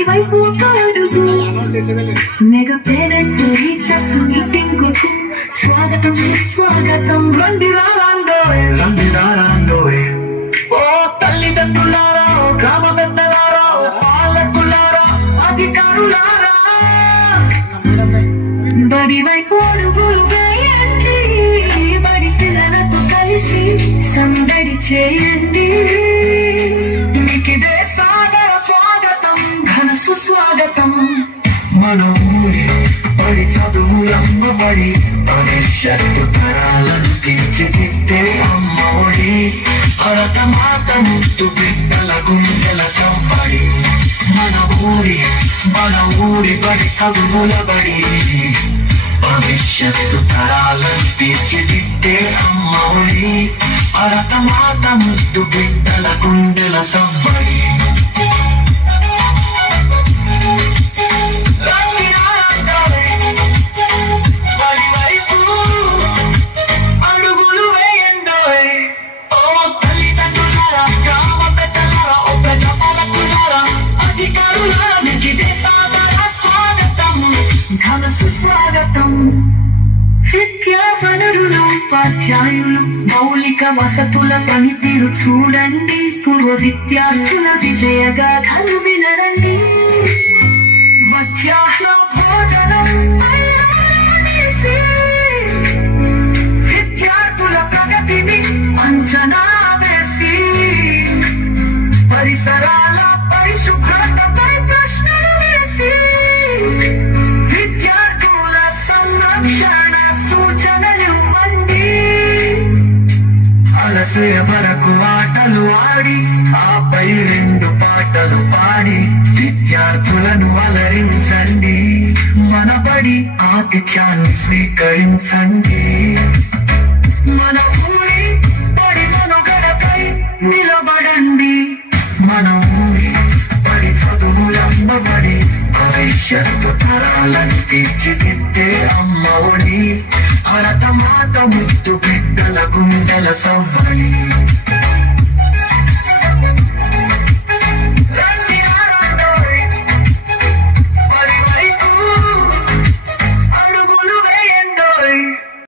బడి వైపు ఒక అడుగు మెగా పేరెంట్స్ టీచర్స్ మీటింగ్ కొట్టు స్వాగతం సుస్వాగతం రండిరాండోయ్ ఓ తల్లిదండ్రులారా గ్రామ పెద్దలారా పాలకులారా అధికారులారా బడి వైపు అడుగులు వేయండి బడి పిల్లలతో కలిసి సందడి చేయండి మీకిదే సాదర స్వాగతం ఘన సుస్వాగతం మన ఊరి బడి చదువులమ్మ బడి భవిష్యత్తు తరాలను తీర్చిదిద్దే అమ్మ ఒడి భరత మాత ముద్దు బిడ్డల గుండెల సవ్వడి మన ఊరి బడి చదువుల బడి భవిష్యత్తు తరాలను తీర్చిదిద్దే అమ్మ ఒడి భరత మాత ముద్దు బిడ్డల గుండెల సవ్వడి స్వాగతం విద్యా వనరులు ఉపాధ్యాయులు మౌలిక వసతుల పనితీరు చూడండి పూర్వ విద్యార్థుల విజయగాథలు వినరండి మధ్యాహ్న భోజనం విద్యార్థుల ప్రగతిని అంచనా వేసి పరిసరాల పరిశుభ్రతపై ప్రశ్నలు వేసి సూచనలివ్వండి అలసే వరకు ఆటలు ఆడి ఆపై 2 పాటలు పాడి విద్యార్థులను అలరించండి మన బడి ఆతిథ్యాన్ని స్వీకరించండి మన ఊరి బడి మనుగడపై నిలబడండి మన ఊరి బడి చదువులమ్మ బడి భవిష్యత్తు తరాలను తీర్చిదిద్దే అమ్మ ఒడి భరత మాత ముద్దు బిడ్డల గుండెల సవ్వడి